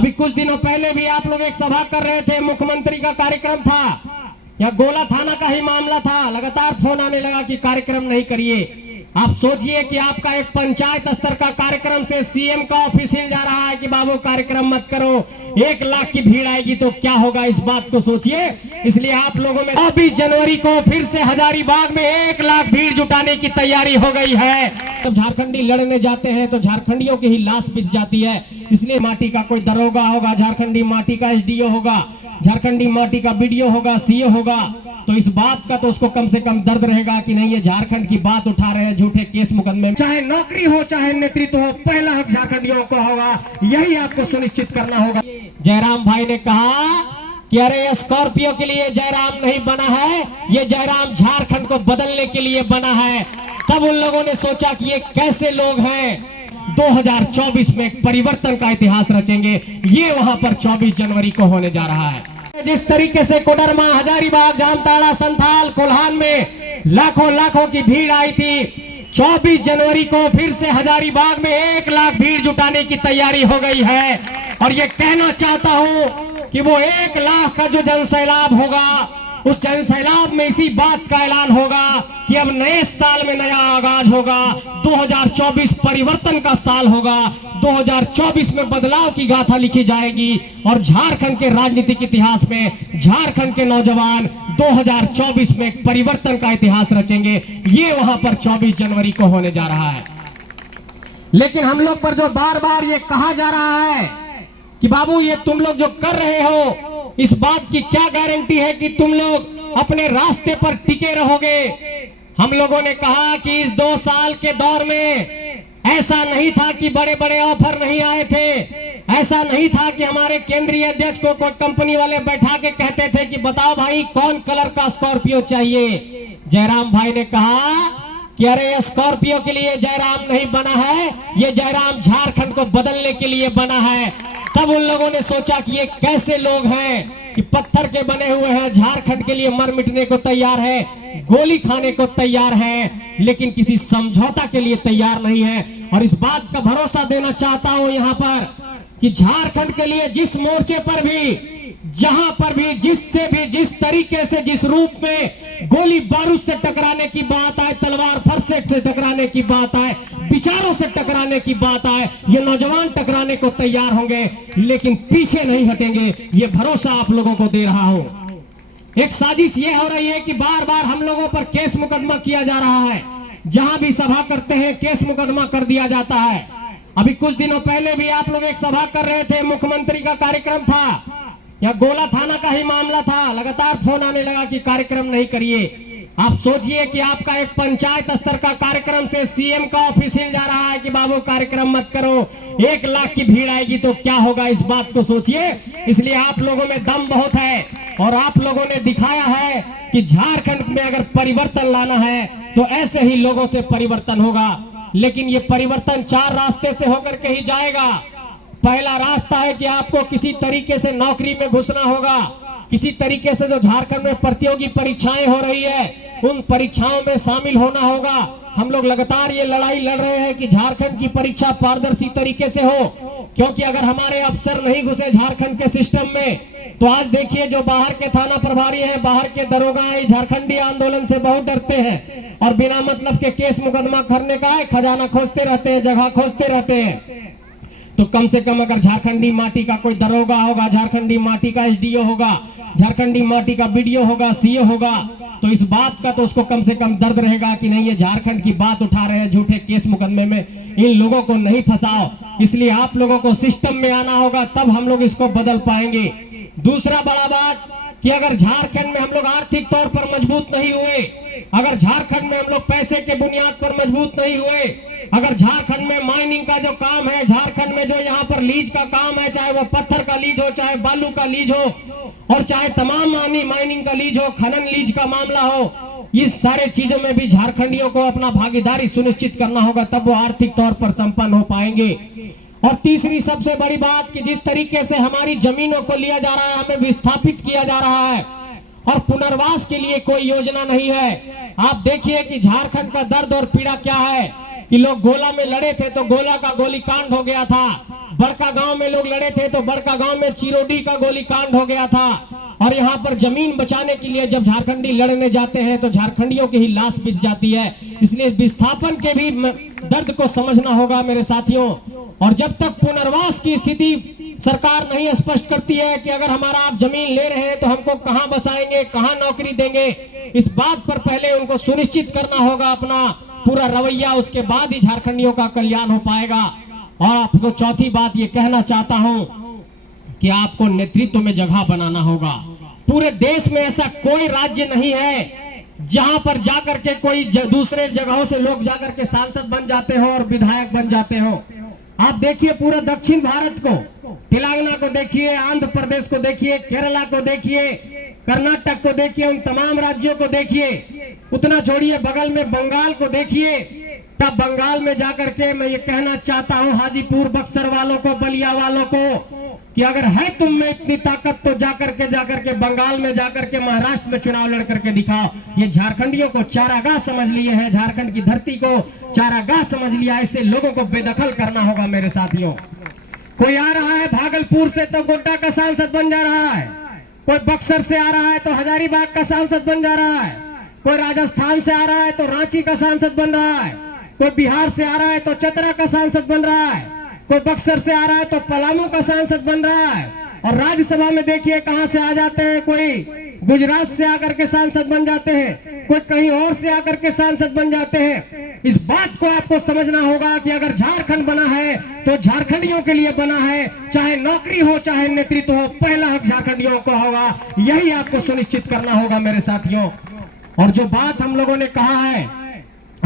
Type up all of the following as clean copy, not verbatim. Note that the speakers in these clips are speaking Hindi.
अभी कुछ दिनों पहले भी आप लोग एक सभा कर रहे थे, मुख्यमंत्री का कार्यक्रम था, या गोला थाना का ही मामला था। लगातार फोन आने लगा कि कार्यक्रम नहीं करिए। आप सोचिए कि आपका एक पंचायत स्तर का कार्यक्रम से सीएम का ऑफिशियल जा रहा है कि बाबू कार्यक्रम मत करो, 1 लाख की भीड़ आएगी तो क्या होगा, इस बात को सोचिए। इसलिए आप लोगों में 24 जनवरी को फिर से हजारीबाग में 1 लाख भीड़ जुटाने की तैयारी हो गई है। जब झारखंडी लड़ने जाते हैं तो झारखंडियों की ही लाश बिछ जाती है। इसलिए माटी का कोई दरोगा होगा, झारखंडी माटी का एसडीओ होगा, झारखंडी माटी का बीडीओ होगा, सीओ होगा, तो इस बात का तो उसको कम से कम दर्द रहेगा कि नहीं, ये झारखंड की बात उठा रहे हैं झूठे केस मुकदमे। चाहे नौकरी हो चाहे नेतृत्व हो, पहला हक झारखंडियों को होगा, यही आपको सुनिश्चित करना होगा। जयराम भाई ने कहा कि अरे स्कॉर्पियो के लिए जयराम नहीं बना है, ये जयराम झारखंड को बदलने के लिए बना है। तब उन लोगों ने सोचा कि ये कैसे लोग हैं, 2024 में एक परिवर्तन का इतिहास रचेंगे। ये वहां पर 24 जनवरी को होने जा रहा है। जिस तरीके से कोडरमा, हजारीबाग, जामताड़ा, संथाल, कोल्हान में लाखों की भीड़ आई थी, 24 जनवरी को फिर से हजारीबाग में 1 लाख भीड़ जुटाने की तैयारी हो गई है। और ये कहना चाहता हूं कि वो 1 लाख का जो जनसैलाब होगा, उस जनसैलाब में इसी बात का ऐलान होगा कि अब नए साल में नया आगाज होगा। 2024 परिवर्तन का साल होगा, 2024 में बदलाव की गाथा लिखी जाएगी और झारखंड के राजनीतिक इतिहास में झारखंड के नौजवान 2024 में एक परिवर्तन का इतिहास रचेंगे। ये वहां पर 24 जनवरी को होने जा रहा है। लेकिन हम लोग पर जो बार बार ये कहा जा रहा है कि बाबू ये तुम लोग जो कर रहे हो, इस बात की क्या गारंटी है कि तुम लोग अपने रास्ते पर टिके रहोगे। हम लोगों ने कहा कि इस 2 साल के दौर में ऐसा नहीं था कि बड़े बड़े ऑफर नहीं आए थे, ऐसा नहीं था कि हमारे केंद्रीय अध्यक्ष को कोई कंपनी वाले बैठा के कहते थे कि बताओ भाई कौन कलर का स्कॉर्पियो चाहिए। जयराम भाई ने कहा कि अरे स्कॉर्पियो के लिए जयराम नहीं बना है, ये जयराम झारखंड को बदलने के लिए बना है। तब उन लोगों ने सोचा कि ये कैसे लोग हैं कि पत्थर के बने हुए हैं, झारखंड के लिए मर मिटने को तैयार है, गोली खाने को तैयार है, लेकिन किसी समझौता के लिए तैयार नहीं है। और इस बात का भरोसा देना चाहता हूं यहां पर कि झारखंड के लिए जिस मोर्चे पर भी, जहां पर भी, जिससे भी, जिस तरीके से, जिस रूप में गोली बारूद से टकराने की बात आए, तलवार फर्श से टकराने की बात आए, विचारों से टकराने की बात आए, ये नौजवान टकराने को तैयार होंगे, लेकिन पीछे नहीं हटेंगे। ये भरोसा आप लोगों को दे रहा हूं। एक साजिश ये हो रही है कि बार बार हम लोगों पर केस मुकदमा किया जा रहा है, जहां भी सभा करते हैं केस मुकदमा कर दिया जाता है। अभी कुछ दिनों पहले भी आप लोग एक सभा कर रहे थे, मुख्यमंत्री का कार्यक्रम था, या गोला थाना का ही मामला था। लगातार फोन आने लगा कि कार्यक्रम नहीं करिए। आप सोचिए कि आपका एक पंचायत स्तर का कार्यक्रम से सीएम का ऑफिशियल जा रहा है कि बाबू कार्यक्रम मत करो, 1 लाख की भीड़ आएगी तो क्या होगा, इस बात को सोचिए। इसलिए आप लोगों में दम बहुत है और आप लोगों ने दिखाया है कि झारखंड में अगर परिवर्तन लाना है तो ऐसे ही लोगों से परिवर्तन होगा। लेकिन ये परिवर्तन 4 रास्ते से होकर के ही जाएगा। पहला रास्ता है कि आपको किसी तरीके से नौकरी में घुसना होगा, किसी तरीके से जो झारखंड में प्रतियोगी परीक्षाएं हो रही है उन परीक्षाओं में शामिल होना होगा। हम लोग लगातार ये लड़ाई लड़ रहे हैं कि झारखंड की परीक्षा पारदर्शी तरीके से हो, क्योंकि अगर हमारे अफसर नहीं घुसे झारखंड के सिस्टम में तो आज देखिए जो बाहर के थाना प्रभारी हैं, बाहर के दरोगा हैं, झारखंडी आंदोलन से बहुत डरते हैं और बिना मतलब के केस मुकदमा करने का खजाना खोजते रहते हैं, जगह खोजते रहते हैं। तो कम से कम अगर झारखंडी माटी का कोई दरोगा होगा, झारखंडी माटी का एसडीओ होगा, झारखंडी माटी का बीडीओ होगा, सीओ होगा, तो इस बात का तो उसको कम से कम दर्द रहेगा कि नहीं, ये झारखंड की बात उठा रहे हैं झूठे केस मुकदमे में, इन लोगों को नहीं फंसाओ। इसलिए आप लोगों को सिस्टम में आना होगा, तब हम लोग इसको बदल पाएंगे। दूसरा बड़ा बात कि अगर झारखंड में हम लोग आर्थिक तौर पर मजबूत नहीं हुए, अगर झारखंड में हम लोग पैसे के बुनियाद पर मजबूत नहीं हुए, अगर झारखंड में माइनिंग का जो काम है, झारखंड में जो यहाँ पर लीज का काम है, चाहे वो पत्थर का लीज हो, चाहे बालू का लीज हो, और चाहे तमाम माइनिंग का लीज हो, खनन लीज का मामला हो, इस सारे चीजों में भी झारखंडियों को अपना भागीदारी सुनिश्चित करना होगा, तब वो आर्थिक तौर पर संपन्न हो पाएंगे। और तीसरी सबसे बड़ी बात कि जिस तरीके से हमारी जमीनों को लिया जा रहा है, हमें विस्थापित किया जा रहा है और पुनर्वास के लिए कोई योजना नहीं है। आप देखिए कि झारखंड का दर्द और पीड़ा क्या है कि लोग गोला में लड़े थे तो गोला का गोलीकांड हो गया था, बड़का गांव में लोग लड़े थे तो बड़का गांव में चिरोडी का गोलीकांड हो गया था, और यहाँ पर जमीन बचाने के लिए जब झारखंडी लड़ने जाते हैं तो झारखंडियों की ही लाश बिछ जाती है। इसलिए विस्थापन के भी दर्द को समझना होगा मेरे साथियों। और जब तक पुनर्वास की स्थिति सरकार नहीं स्पष्ट करती है कि अगर हमारा आप जमीन ले रहे हैं तो हमको कहां बसाएंगे, कहां नौकरी देंगे, इस बात पर पहले उनको सुनिश्चित करना होगा अपना पूरा रवैया, उसके बाद ही झारखंडियों का कल्याण हो पाएगा। और आपको चौथी बात ये कहना चाहता हूं कि आपको नेतृत्व में जगह बनाना होगा। पूरे देश में ऐसा कोई राज्य नहीं है जहां पर जाकर के कोई दूसरे जगहों से लोग जाकर के सांसद बन जाते हो और विधायक बन जाते हो। आप देखिए पूरा दक्षिण भारत को, तेलंगाना को देखिए, आंध्र प्रदेश को देखिए, केरला को देखिए, कर्नाटक को देखिए, उन तमाम राज्यों को देखिए, उतना छोड़िए बगल में बंगाल को देखिए। तब बंगाल में जाकर के मैं ये कहना चाहता हूं हाजीपुर बक्सर वालों को, बलिया वालों को, कि अगर है तुम में इतनी ताकत तो जाकर के बंगाल में जाकर के महाराष्ट्र में चुनाव लड़ करके दिखाओ। ये झारखंडियों को चारागाह समझ लिए हैं, झारखंड की धरती को चारागाह समझ लिया। ऐसे लोगों को बेदखल करना होगा मेरे साथियों। कोई आ रहा है भागलपुर से तो गोड्डा का सांसद बन जा रहा है, कोई बक्सर से आ रहा है तो हजारीबाग का सांसद बन जा रहा है, कोई राजस्थान से आ रहा है तो रांची का सांसद बन रहा है, कोई बिहार से आ रहा है तो चतरा का सांसद बन रहा है, कोई बक्सर से आ रहा है तो पलामू का सांसद बन रहा है। और राज्यसभा में देखिए कहां से आ जाते हैं, कोई गुजरात से आकर के सांसद बन जाते हैं, कोई कहीं और से आकर के सांसद बन जाते हैं। इस बात को आपको समझना होगा कि अगर झारखंड बना है तो झारखंडियों के लिए बना है, चाहे नौकरी हो चाहे नेतृत्व हो, पहला हक झारखंडियों को होगा। यही आपको सुनिश्चित करना होगा मेरे साथियों। और जो बात हम लोगों ने कहा है,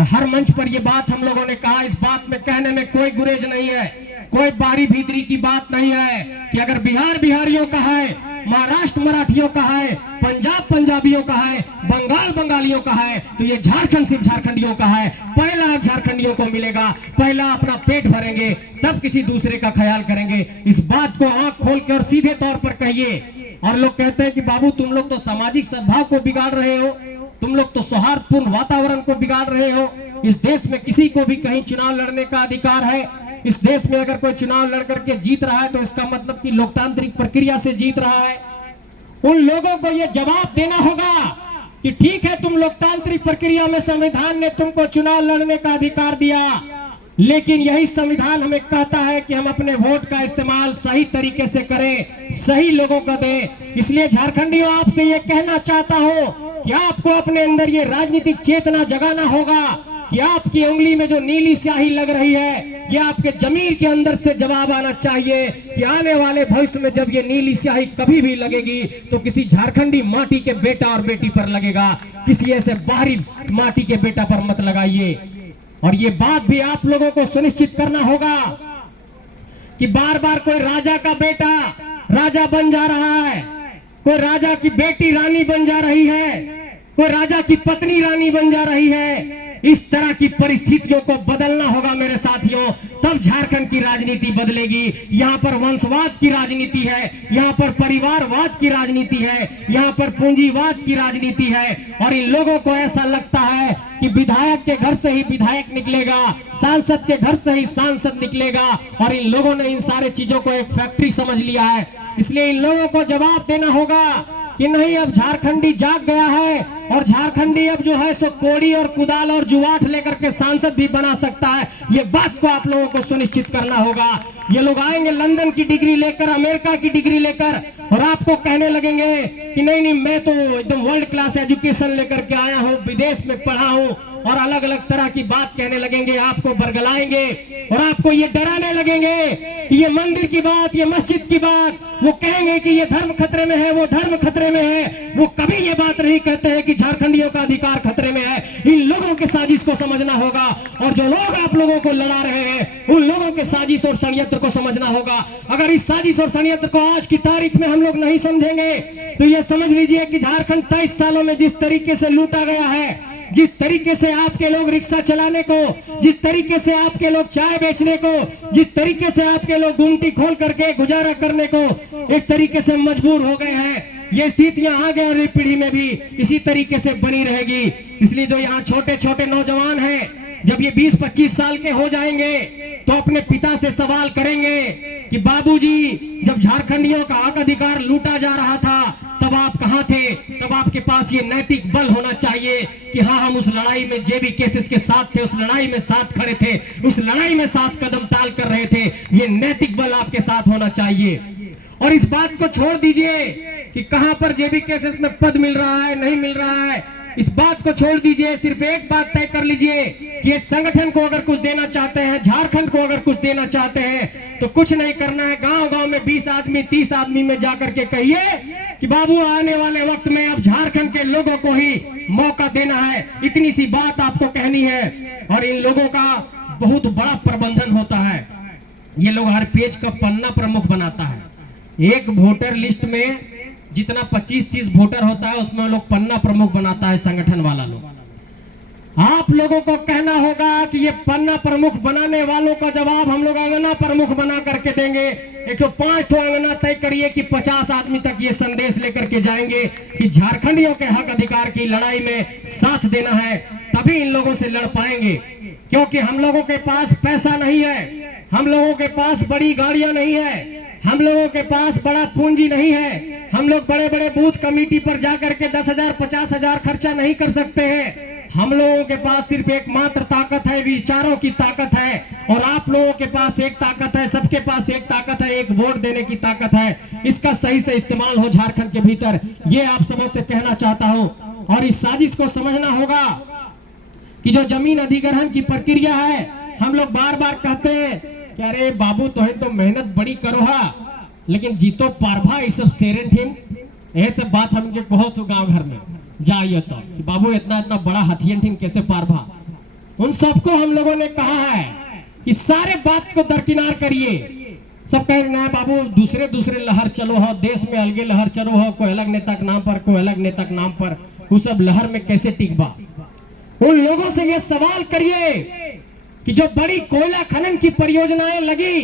हर मंच पर ये बात हम लोगों ने कहा, इस बात में कहने में कोई गुरेज नहीं है, कोई बारी भीतरी की बात नहीं है कि अगर बिहार बिहारियों का है, महाराष्ट्र मराठियों का है, पंजाब पंजाबियों का है, बंगाल बंगालियों का है, तो ये झारखंड सिर्फ झारखंडियों का है। पहला हक झारखंडियों को मिलेगा, पहला अपना पेट भरेंगे तब किसी दूसरे का ख्याल करेंगे। इस बात को आंख खोल कर सीधे तौर पर कहिए। और लोग कहते हैं कि बाबू तुम लोग तो सामाजिक सद्भाव को बिगाड़ रहे हो, तुम लोग तो सौहार्दपूर्ण वातावरण को बिगाड़ रहे हो। इस देश में किसी को भी कहीं चुनाव लड़ने का अधिकार है। इस देश में अगर कोई चुनाव लड़ करके जीत रहा है तो इसका मतलब कि लोकतांत्रिक प्रक्रिया से जीत रहा है। उन लोगों को यह जवाब देना होगा कि ठीक है, तुम लोकतांत्रिक प्रक्रिया में संविधान ने तुमको चुनाव लड़ने का अधिकार दिया, लेकिन यही संविधान हमें कहता है कि हम अपने वोट का इस्तेमाल सही तरीके से करें, सही लोगों को दें। इसलिए झारखंडियों आपसे ये कहना चाहता हूं कि आपको अपने अंदर ये राजनीतिक चेतना जगाना होगा कि आपकी उंगली में जो नीली स्याही लग रही है, ये आपके जमीर के अंदर से जवाब आना चाहिए कि आने वाले भविष्य में जब ये नीली स्याही कभी भी लगेगी तो किसी झारखंडी माटी के बेटा और बेटी पर लगेगा, किसी ऐसे बाहरी माटी के बेटा पर मत लगाइए। और ये बात भी आप लोगों को सुनिश्चित करना होगा कि बार बार कोई राजा का बेटा राजा बन जा रहा है, कोई राजा की बेटी रानी बन जा रही है, कोई राजा की पत्नी रानी बन जा रही है। इस तरह की परिस्थितियों को बदलना होगा मेरे साथियों, तब झारखंड की राजनीति बदलेगी। यहाँ पर वंशवाद की राजनीति है, यहाँ पर परिवारवाद की राजनीति है, यहाँ पर पूंजीवाद की राजनीति है। और इन लोगों को ऐसा लगता है कि विधायक के घर से ही विधायक निकलेगा, सांसद के घर से ही सांसद निकलेगा, और इन लोगों ने इन सारे चीजों को एक फैक्ट्री समझ लिया है। इसलिए इन लोगों को जवाब देना होगा कि नहीं, अब झारखंडी जाग गया है और झारखंडी अब जो है सो कोड़ी और कुदाल और जुआठ लेकर के सांसद भी बना सकता है। ये बात को आप लोगों को सुनिश्चित करना होगा। ये लोग आएंगे लंदन की डिग्री लेकर, अमेरिका की डिग्री लेकर, और आपको कहने लगेंगे कि नहीं नहीं, मैं तो एकदम वर्ल्ड क्लास एजुकेशन लेकर के आया हूँ, विदेश में पढ़ा हूँ, और अलग अलग तरह की बात कहने लगेंगे, आपको बरगलाएंगे और आपको ये डराने लगेंगे कि ये मंदिर की बात, ये मस्जिद की बात, वो कहेंगे कि ये धर्म खतरे में है, वो धर्म खतरे में है। वो कभी ये बात नहीं कहते हैं कि झारखंडियों का अधिकार खतरे में है। इन लोगों के साजिश को समझना होगा, और जो लोग आप लोगों को लड़ा रहे हैं उन लोगों के साजिश और षड्यंत्र को समझना होगा। अगर इस साजिश और षड्यंत्र को आज की तारीख में हम लोग नहीं समझेंगे तो ये समझ लीजिए कि झारखंड 23 सालों में जिस तरीके से लूटा गया है, जिस तरीके से आपके लोग रिक्शा चलाने को, जिस तरीके से आपके लोग चाय बेचने को, जिस तरीके से आपके लोग गुमटी खोल करके गुजारा करने को एक तरीके से मजबूर हो गए हैं, ये स्थितियां आगे वाली पीढ़ी में भी इसी तरीके से बनी रहेगी। इसलिए जो यहाँ छोटे छोटे नौजवान हैं, जब ये 20-25 साल के हो जाएंगे तो अपने पिता से सवाल करेंगे कि बाबूजी जब झारखंडियों का हक अधिकार लूटा जा रहा था तब आप कहां थे? तब आपके पास ये नैतिक बल होना चाहिए कि हाँ, हम उस लड़ाई में जेबी केसेस के साथ थे, उस लड़ाई में साथ खड़े थे, उस लड़ाई में साथ कदम ताल कर रहे थे। ये नैतिक बल आपके साथ होना चाहिए। और इस बात को छोड़ दीजिए कि कहां पर जेबी केसेस में पद मिल रहा है, नहीं मिल रहा है, इस बात को छोड़ दीजिए। सिर्फ एक बात तय कर लीजिए कि इस संगठन को अगर कुछ देना चाहते हैं, झारखंड को अगर कुछ देना चाहते हैं, तो कुछ नहीं करना है। गांव-गांव में 20 आदमी 30 आदमी में जाकर के कहिए कि बाबू आने वाले वक्त में अब झारखंड के लोगों को ही मौका देना है। इतनी सी बात आपको कहनी है। और इन लोगों का बहुत बड़ा प्रबंधन होता है। ये लोग हर पेज का पन्ना प्रमुख बनाता है। एक वोटर लिस्ट में जितना 25-30 वोटर होता है उसमें लोग पन्ना प्रमुख बनाता है संगठन वाला लोग। आप लोगों को कहना होगा कि ये पन्ना प्रमुख बनाने वालों का जवाब हम लोग अंगना प्रमुख बना करके देंगे। 105 अंगना तय करिए कि 50 आदमी तक ये संदेश लेकर के जाएंगे कि झारखंडियों के हक अधिकार की लड़ाई में साथ देना है, तभी इन लोगों से लड़ पाएंगे। क्योंकि हम लोगों के पास पैसा नहीं है, हम लोगों के पास बड़ी गाड़ियां नहीं है, हम लोगों के पास बड़ा पूंजी नहीं है। हम लोग बड़े बड़े बूथ कमेटी पर जाकर के 10,000 50,000 खर्चा नहीं कर सकते हैं। हम लोगों के पास सिर्फ एकमात्र ताकत है, विचारों की ताकत है। और आप लोगों के पास एक ताकत है, सबके पास एक ताकत है, एक वोट देने की ताकत है। इसका सही से इस्तेमाल हो झारखंड के भीतर, ये आप सबों से कहना चाहता हूं। और इस साजिश को समझना होगा कि जो जमीन अधिग्रहण की प्रक्रिया है, हम लोग बार बार कहते हैं कि अरे बाबू तो मेहनत बड़ी करो हा, लेकिन जीतो पारभा ये सब सेरेन थीम, ये सब बात हमके कहो तो गांव घर में जाइए तो कि बाबू इतना इतना बड़ा हथियन थीम कैसे पारभा। उन सबको हम लोगों ने कहा है कि सारे बात को दरकिनार करिए। सब कह रहे हैं बाबू दूसरे दूसरे लहर चलो हो, देश में अलगे लहर चलो हो, कोई अलग नेता के नाम पर, कोई अलग नेता के नाम पर, वो सब लहर में कैसे टिकबा। उन लोगों से ये सवाल करिए कि जो बड़ी कोयला खनन की परियोजनाएं लगी,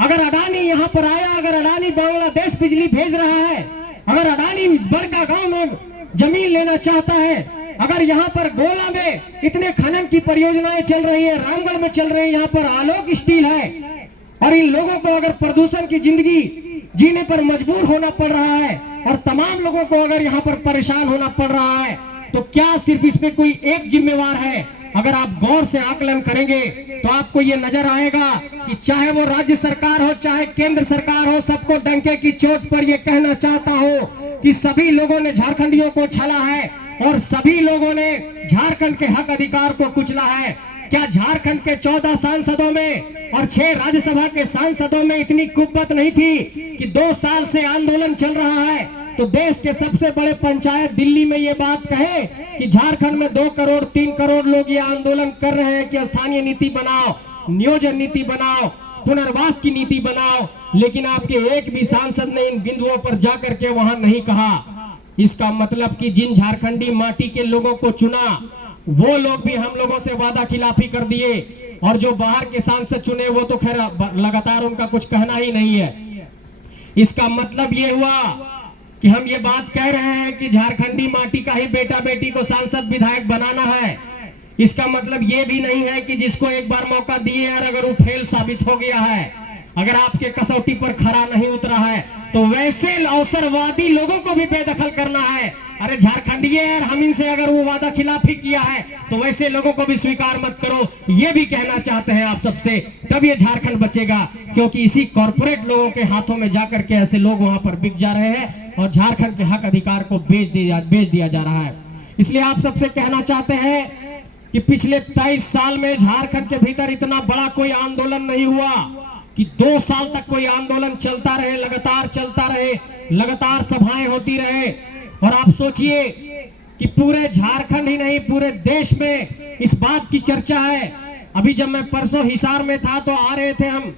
अगर अडानी यहाँ पर आया, अगर अडानी बांग्लादेश बिजली भेज रहा है, अगर अडानी बड़का गांव में जमीन लेना चाहता है, अगर यहाँ पर गोला में इतने खनन की परियोजनाएं चल रही है, रामगढ़ में चल रही है, यहाँ पर आलोक स्टील है, और इन लोगों को अगर प्रदूषण की जिंदगी जीने पर मजबूर होना पड़ रहा है और तमाम लोगों को अगर यहाँ पर परेशान होना पड़ रहा है, तो क्या सिर्फ इसमें कोई एक जिम्मेवार है? अगर आप गौर से आकलन करेंगे तो आपको ये नजर आएगा कि चाहे वो राज्य सरकार हो, चाहे केंद्र सरकार हो, सबको डंके की चोट पर ये कहना चाहता हूं कि सभी लोगों ने झारखंडियों को छला है और सभी लोगों ने झारखंड के हक अधिकार को कुचला है। क्या झारखंड के 14 सांसदों में और 6 राज्यसभा के सांसदों में इतनी कुव्वत नहीं थी कि 2 साल से आंदोलन चल रहा है तो देश के सबसे बड़े पंचायत दिल्ली में ये बात कहे कि झारखंड में 2 करोड़ 3 करोड़ लोग ये आंदोलन कर रहे हैं कि स्थानीय नीति बनाओ, नियोजन नीति बनाओ, पुनर्वास की नीति बनाओ, लेकिन आपके एक भी सांसद ने इन बिंदुओं पर जाकर के वहां नहीं कहा। इसका मतलब कि जिन झारखंडी माटी के लोगों को चुना वो लोग भी हम लोगों से वादा खिलाफी कर दिए, और जो बाहर के सांसद चुने वो तो खैर लगातार उनका कुछ कहना ही नहीं है। इसका मतलब ये हुआ कि हम ये बात कह रहे हैं कि झारखंडी माटी का ही बेटा बेटी को सांसद विधायक बनाना है। इसका मतलब ये भी नहीं है कि जिसको एक बार मौका दिए और अगर वो फेल साबित हो गया है, अगर आपके कसौटी पर खरा नहीं उतरा है, तो वैसे अवसरवादी लोगों को भी बेदखल करना है। अरे झारखंडी है, हम इनसे अगर वो वादा खिलाफी किया है तो वैसे लोगों को भी स्वीकार मत करो, ये भी कहना चाहते हैं आप सबसे। तब ये झारखंड बचेगा, क्योंकि इसी कॉर्पोरेट लोगों के हाथों में जाकर के ऐसे लोग वहां पर बिक जा रहे हैं और झारखंड के हक अधिकार को बेच दिया जा रहा है। इसलिए आप सबसे कहना चाहते हैं कि पिछले 23 साल में झारखंड के भीतर इतना बड़ा कोई आंदोलन नहीं हुआ कि 2 साल तक कोई आंदोलन चलता रहे, लगातार चलता रहे, लगातार सभाएं होती रहे। और आप सोचिए कि पूरे झारखंड ही नहीं पूरे देश में इस बात की चर्चा है। अभी जब मैं परसों हिसार में था तो आ रहे थे हम,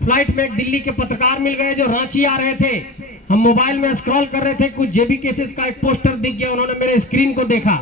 फ्लाइट में एक दिल्ली के पत्रकार मिल गए जो रांची आ रहे थे। हम मोबाइल में स्क्रॉल कर रहे थे, कुछ जेबी केसेस का एक पोस्टर दिख गया, उन्होंने मेरे स्क्रीन को देखा,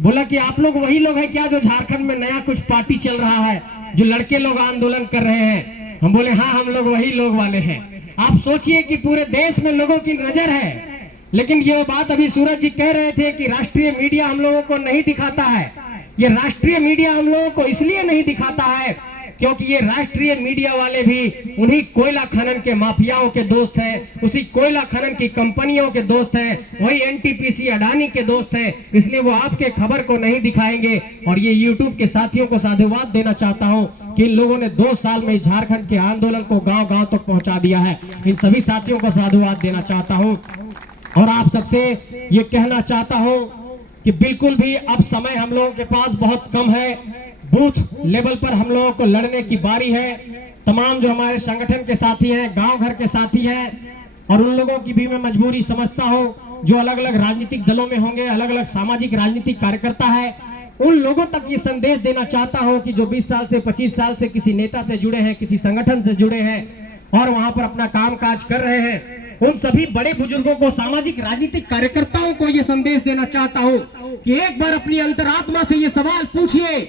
बोला कि आप लोग वही लोग हैं क्या जो झारखंड में नया कुछ पार्टी चल रहा है, जो लड़के लोग आंदोलन कर रहे हैं? हम बोले हाँ, हम लोग वही लोग वाले हैं। आप सोचिए कि पूरे देश में लोगों की नजर है। लेकिन ये बात अभी सूरज जी कह रहे थे कि राष्ट्रीय मीडिया हम लोगों को नहीं दिखाता है। ये राष्ट्रीय मीडिया हम लोगों को इसलिए नहीं दिखाता है क्योंकि ये राष्ट्रीय मीडिया वाले भी उन्हीं कोयला खनन के माफियाओं के दोस्त हैं, उसी कोयला खनन की कंपनियों के दोस्त हैं, वही एनटीपीसी अडानी के दोस्त हैं, इसलिए वो आपके खबर को नहीं दिखाएंगे। और ये यूट्यूब के साथियों को साधुवाद देना चाहता हूं कि इन लोगों ने 2 साल में झारखंड के आंदोलन को गांव-गांव तक पहुंचा दिया है। इन सभी साथियों को साधुवाद देना चाहता हूं और आप सबसे ये कहना चाहता हूं कि बिल्कुल भी अब समय हम लोगों के पास बहुत कम है। बूथ लेवल पर हम लोगों को लड़ने की बारी है। तमाम जो हमारे संगठन के साथी हैं, गांव घर के साथी हैं, और उन लोगों की भी मैं मजबूरी समझता हूं जो अलग अलग राजनीतिक दलों में होंगे, अलग अलग सामाजिक राजनीतिक कार्यकर्ता है, उन लोगों तक ये संदेश देना चाहता हूं कि जो 20 साल से 25 साल से किसी नेता से जुड़े हैं, किसी संगठन से जुड़े हैं और वहां पर अपना काम काज कर रहे हैं, उन सभी बड़े बुजुर्गों को, सामाजिक राजनीतिक कार्यकर्ताओं को ये संदेश देना चाहता हूं कि एक बार अपनी अंतरात्मा से ये सवाल पूछिए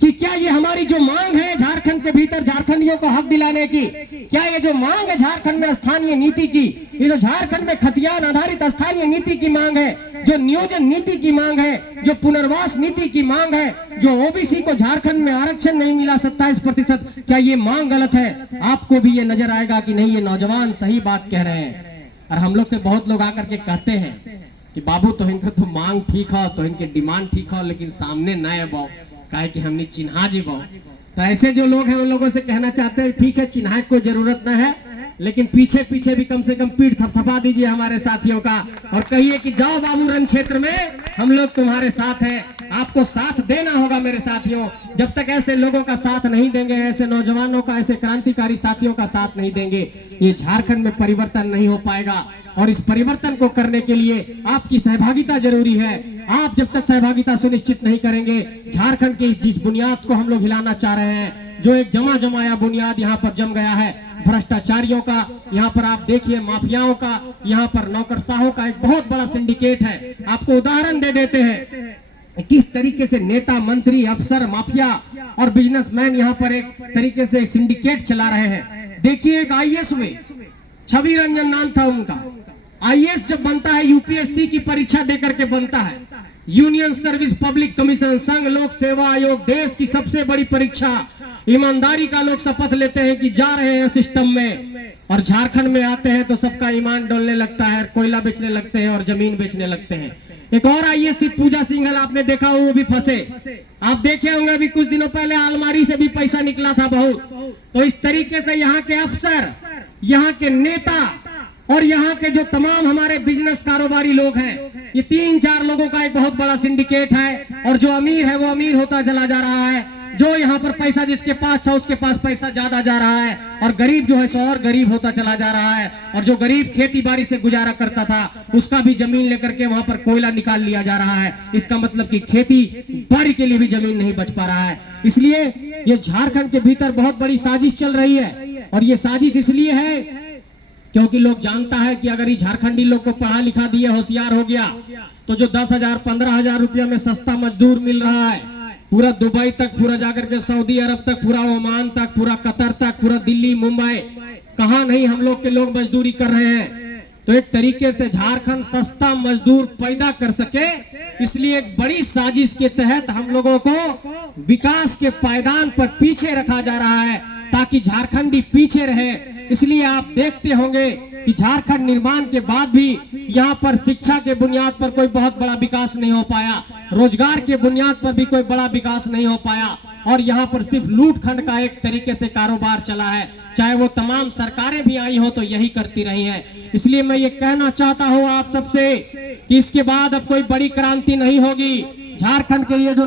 कि क्या ये हमारी जो मांग है झारखंड के भीतर झारखंडियों को हक दिलाने की, क्या ये जो मांग है झारखंड में स्थानीय नीति की, ये जो झारखंड में खतियान आधारित स्थानीय नीति की मांग है, जो नियोजन नीति की मांग है, जो पुनर्वास नीति की मांग है, जो ओबीसी को झारखंड में आरक्षण नहीं मिला 27%, क्या ये मांग गलत है? आपको भी ये नजर आएगा कि नहीं, ये नौजवान सही बात कह रहे हैं। और हम लोग से बहुत लोग आकर के कहते हैं कि बाबू तो इनका तो मांग ठीक हो, तो इनके डिमांड ठीक हो, लेकिन सामने न है बाबू, काहे कि हमने चिन्हा जी बाबू। तो ऐसे जो लोग हैं उन लोगों से कहना चाहते हैं ठीक है, चिन्हा कोई जरूरत न है, लेकिन पीछे पीछे भी कम से कम पीठ थपथपा दीजिए हमारे साथियों का और कहिए कि जाओ बाबू, रण क्षेत्र में हम लोग तुम्हारे साथ हैं। आपको साथ देना होगा मेरे साथियों। जब तक ऐसे लोगों का साथ नहीं देंगे, ऐसे नौजवानों का, ऐसे क्रांतिकारी साथियों का साथ नहीं देंगे, ये झारखंड में परिवर्तन नहीं हो पाएगा। और इस परिवर्तन को करने के लिए आपकी सहभागिता जरूरी है। आप जब तक सहभागिता सुनिश्चित नहीं करेंगे, झारखंड के जिस बुनियाद को हम लोग हिलाना चाह रहे हैं, जो एक जमाया बुनियाद यहाँ पर जम गया है, भ्रष्टाचारियों का, यहाँ पर आप देखिए माफियाओं का, यहाँ पर नौकरशाहों का एक बहुत बड़ा सिंडिकेट है। आपको उदाहरण दे देते हैं किस तरीके से नेता, मंत्री, अफसर, माफिया और बिजनेसमैन यहाँ पर एक तरीके से सिंडिकेट चला रहे हैं। देखिए एक आईएएस हुए, छवि रंजन नाम था उनका। आईएएस जब बनता है यूपीएससी की परीक्षा देकर के बनता है, यूनियन सर्विस पब्लिक कमीशन, संघ लोक सेवा आयोग, देश की सबसे बड़ी परीक्षा। ईमानदारी का लोग शपथ लेते हैं कि जा रहे हैं सिस्टम में, और झारखंड में आते हैं तो सबका ईमान डोलने लगता है, कोयला बेचने लगते हैं और जमीन बेचने लगते हैं। एक और आईएएस थी पूजा सिंघल, आपने देखा वो भी फंसे। आप देखे होंगे अभी कुछ दिनों पहले अलमारी से भी पैसा निकला था बहुत। तो इस तरीके से यहाँ के अफसर, यहाँ के नेता और यहाँ के जो तमाम हमारे बिजनेस कारोबारी लोग हैं, ये 3-4 लोगों का एक बहुत बड़ा सिंडिकेट है। और जो अमीर है वो अमीर होता चला जा रहा है, जो यहाँ पर पैसा जिसके पास था उसके पास पैसा ज्यादा जा रहा है, और गरीब जो है सो और गरीब होता चला जा रहा है। और जो गरीब खेती बाड़ी से गुजारा करता था उसका भी जमीन लेकर के वहां पर कोयला निकाल लिया जा रहा है। इसका मतलब कि खेती बाड़ी के लिए भी जमीन नहीं बच पा रहा है। इसलिए ये झारखंड के भीतर बहुत बड़ी साजिश चल रही है, और ये साजिश इसलिए है क्योंकि लोग जानता है कि अगर ये झारखंडी लोग को पढ़ा लिखा दिया, होशियार हो गया, तो जो 10,000 15,000 रुपया में सस्ता मजदूर मिल रहा है, पूरा दुबई तक, पूरा जाकर के सऊदी अरब तक, पूरा ओमान तक, पूरा कतर तक, पूरा दिल्ली मुंबई, कहां नहीं हम लोग के लोग मजदूरी कर रहे हैं। तो एक तरीके से झारखंड सस्ता मजदूर पैदा कर सके, इसलिए एक बड़ी साजिश के तहत हम लोगों को विकास के पायदान पर पीछे रखा जा रहा है ताकि झारखंडी पीछे रहे। इसलिए आप देखते होंगे कि झारखंड निर्माण के बाद भी यहाँ पर शिक्षा के बुनियाद पर कोई बहुत बड़ा विकास नहीं हो पाया, रोजगार के बुनियाद पर भी कोई बड़ा विकास नहीं हो पाया, और यहाँ पर सिर्फ लूट खंड का एक तरीके से कारोबार चला है। चाहे वो तमाम सरकारें भी आई हो तो यही करती रही हैं। इसलिए मैं ये कहना चाहता हूँ आप सबसे कि इसके बाद अब कोई बड़ी क्रांति नहीं होगी। झारखंड के ये जो